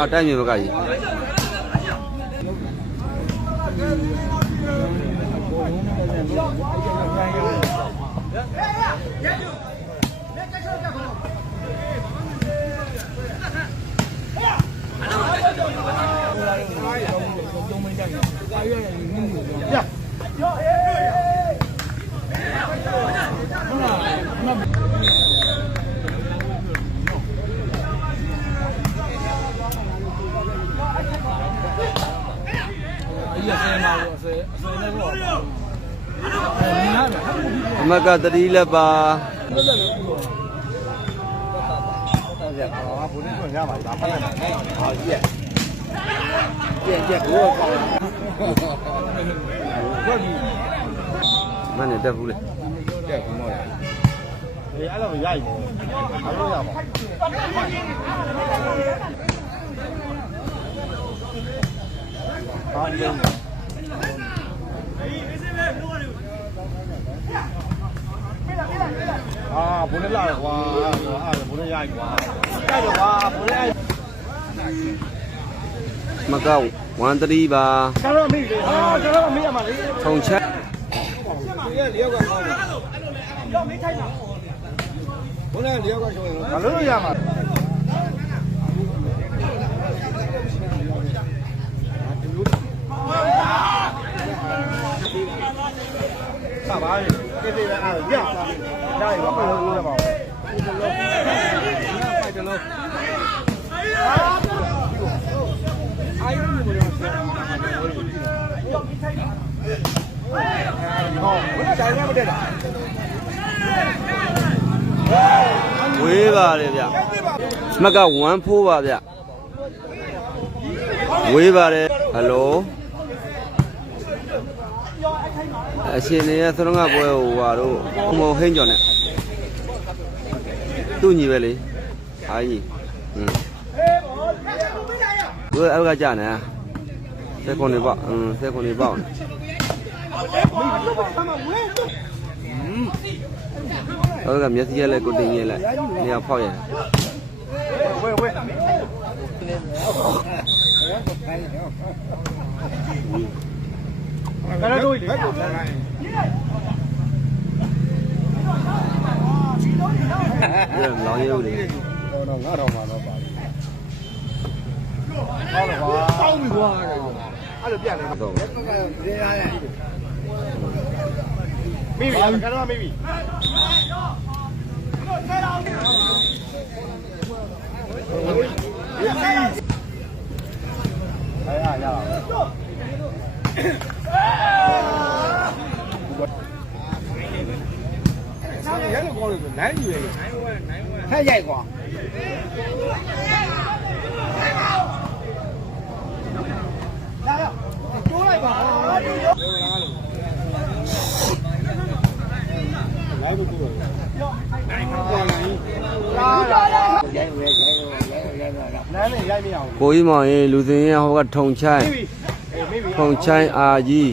အာတိုက်မြေဘက်ကကြီးအကြီးဆယ်မှာလို့ဆယ်ဆယ်နဲ့ပေါ့အဲနားမှာ အ မကသတိလက်ပါမနဲ့တက်ဘူးလေတက်ဘူးမဟုတ်လားအဲ့အဲ့လိုရိုက်နေအဲ့လိုရပါဘာလဲ ဘုန်းလေးလာကွာဟာဘုန်းလေးရိုက်ကွာရိုက်ကွာဘုန်းလေးမကောက်13ပါကျွန်တော်မိတယ်ဟာကျွန်တော်မိရမှာလေခြုံချက်ဒီက၄ယောက်ကကောင်းတယ်တော့မိထိုက်တာဘုန်းလေး၄ယောက်ကရှုံးရင်မလို့ရမှာပါပါကြည့်တယ်အားရ ရရပါဘူးလို့ရပါဘူးအဲ့ဒါလို့အဲ့ဒါလို့ဟောဘယ်လိုတိုင်းမတက်တာဝေးပါလေဗျမက1ဖိုးပါဗျဝေးပါတယ်ဟယ်လိုအရှင်နေရသရငါပွဲဟိုဟာတော့ဟိုဟင်းကြော်နဲ့ သူ့ညီပဲလေအားကြီးอืมဘယ်အောက်ကကြာနေစက်ကွန်နေပေါ့อืมစက်ကွန်နေပေါ့အောက်ကမျက်စိရက်လက်ကိုတင်ရက်လက်နေရာဖောက်ရတယ် 喂喂。 လောင်းရုပ်တွေတော့ငါတော့မှာတော့ပါဟုတ်တယ်ကွာတောင်းပြီကွာအဲ့လိုပြနေတော့မိပြီကတော့မိပြီ နိုင်ဝဲဟဲ့ရိုက်ကွာလာတော့ကျိုးလိုက်ပါကျိုးလိုက်လို့ပြောနိုင်မှာပေါ်နိုင်လာလာရိုက်ဝဲရိုက်ဝဲရိုက်ဝဲရိုက်ဝဲနားနဲ့ရိုက်မရဘူးကိုကြီးမောင်ရင်လူစင်ရဟိုကထုံချိုင်းမိပြီအေးမိပြီထုံချိုင်းအာကြီး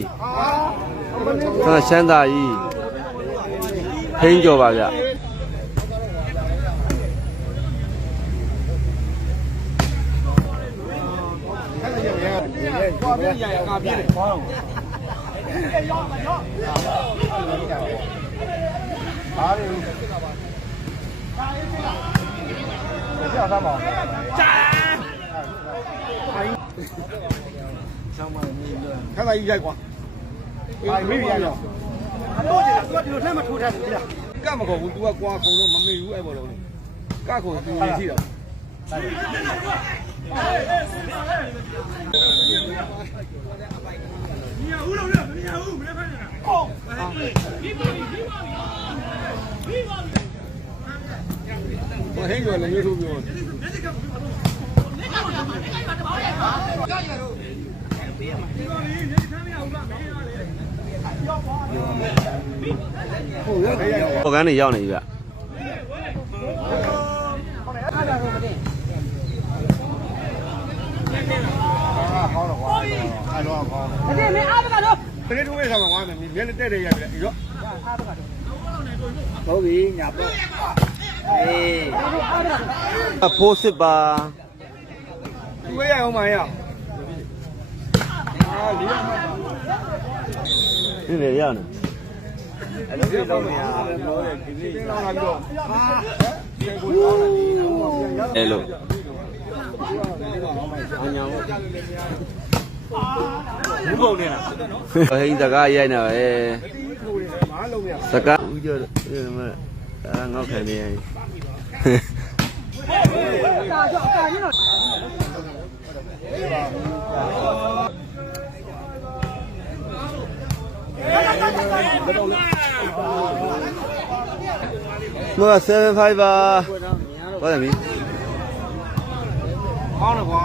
အာဆန်းရှမ်းသာကြီးဟင်းကြော်ပါဗျ ကွာပြရရကာပြတယ်ဘောင်းအားရဘူးကြောက်သားမောင်ကြာဆောင်းမနေလို့ခက်လိုက်ရိုက်ကွာအေးမိပြီရတော့တော့ကျတော့သူကဒီလိုထဲမှာထိုးထားတယ်ကြာကမခေါ်ဘူး तू ကကွာခုံလို့မမေ့ဘူးအဲ့ဘောလုံးကခုံသူရရှိတော့ မြင်ဦးလို့မမြင်ဦးမလဲဖက်နေတာဟုတ်ပြီးပါပြီပြီးပါပြီပြီးပါပြီမဟင်းရောလည်းရိုးရိုးပြောဟုတ်ရတယ်ဟိုကနေရောက်နေပြီဗျ အဲ့တော့ကောင်းတယ်အဲ့ဒီမင်းအားတကတော့တကယ်တို့ဝေးဆောင်မှာဝါမယ်မျက်လက်တဲ့တဲ့ရပြီလေရောအားတကတော့ဟုတ်ပြီညာပေါ့အေးအဖိုးစစ်ပါဒီဝေးရအောင်မရအာလေးရမှာဒီလေရအောင်အဲ့လိုပြောတော့မရတော့တယ်ဒီနေ့လာတော့အာအဲ့လိုအညာဟုတ် ဘူးပုံနေတာဟိန်းစကားရိုက်နေပဲတီးထိုးနေတယ်မအားလုံးရစကားဦးကျော်မအာငေါက်ခံနေရင်မ75ပါဟုတ်တယ်မီကောင်းတယ်ကွာ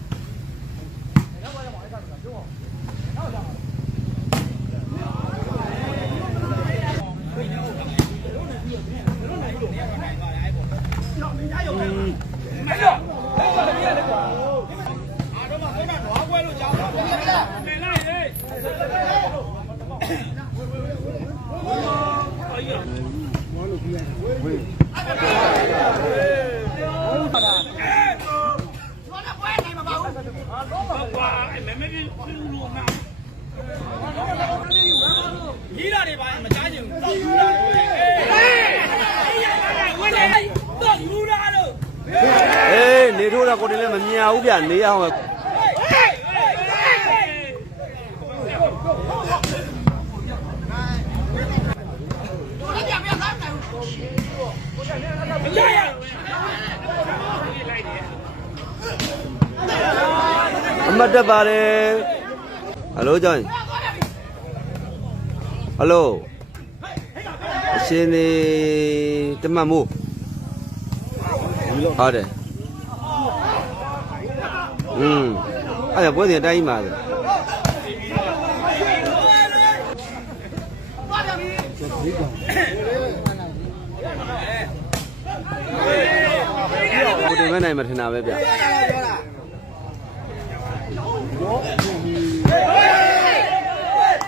ဟဲ့လောကြီးတာတွေပါမကြားချင်ဘူးတော့ယူတာတွေဝင်လေတော့ယူတာတော့ အေးနေထိုး တာကိုတင်လည်းမမြင်ဘူးဗျနေရအောင်ပဲမရရအမတ်တက်ပါတယ်ဟယ်လိုကြောင်းဟယ်လိုအရှင်နေတမတ်မို့ဟုတ်တယ် อืมအဲ့ဒါပွဲစဉ်အတိုင်းပါလေကိုတင်မနိုင်မထင်တာပဲဗျ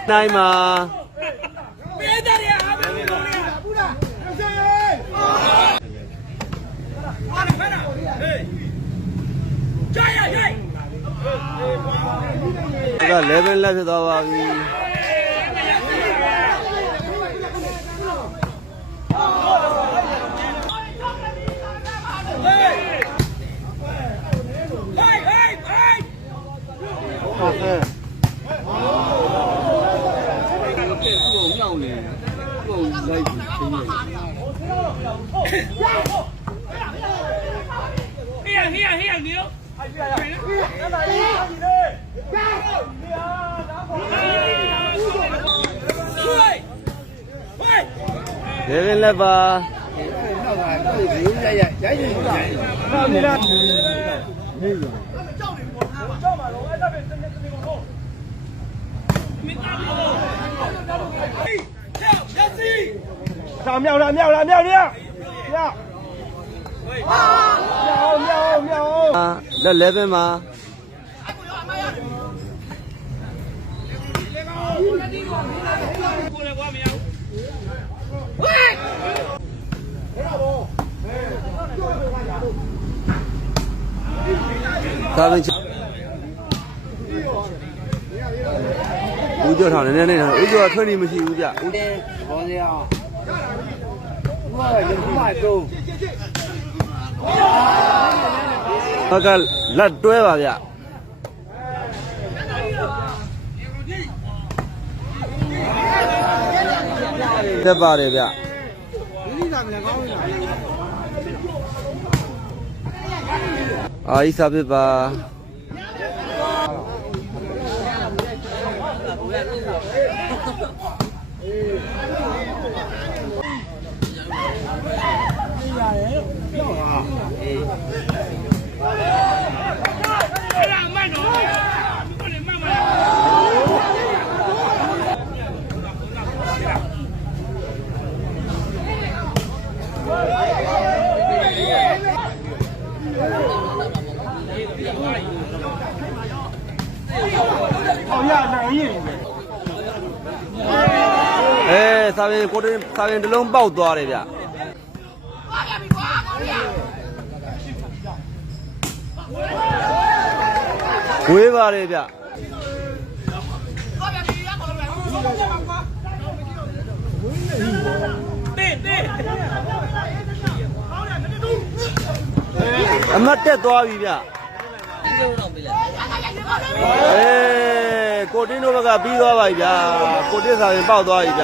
နိုင်မှာပေးတဲ့ရအားမလို့လေဘူးလားဆက်ရေးဟာလေဖနာဟေးကြာရဟေး က11လက်ဖြစ်သွားပါပြီဟေးဟေးဟေးညောင်းနေပုံလိုက်ပြီးခင်းနေဟေးဟေးဟေးနေရောဟေး 11လက်ပါနောက်ကဒီရိုးရရရိုက်နေကြတယ်ဟုတ်ပြီလားနေရရက်စီဒါမြောက်လားမြောက်လားမြောက်မြောက်မြောက်မြောက်မြောက်မြောက်အာလက်11မှာ ကိုလည်းကွာမရဘူး သာမန်ချဦးကျော်ထောင်နည်းနည်းနဲ့ဦးကျော်ထွက်နေမရှိဘူးဗျဦးတယ်ဘောစရာဘာလဲဒီမှာတော့ဘက်ကလက်တွဲပါဗျတက်ပါတယ်ဗျဒီလိစာမလဲကောင်းပြီလား အာဤစာဖြစ်ပါအဲ့ဒါမှန်တော့ဘယ်နဲ့မှန်မလား အဲ စာပင်ကိုတင်စာပင်တစ်လုံးပေါက်သွားတယ်ဗျဝေးပါတယ်ဗျတင်းတင်းအမတ်တက်သွားပြီဗျအေးကိုတင်းတို့ဘက်ကပြီးသွားပါပြီဗျာကိုတင်းစာပင်ပေါက်သွားပြီဗျ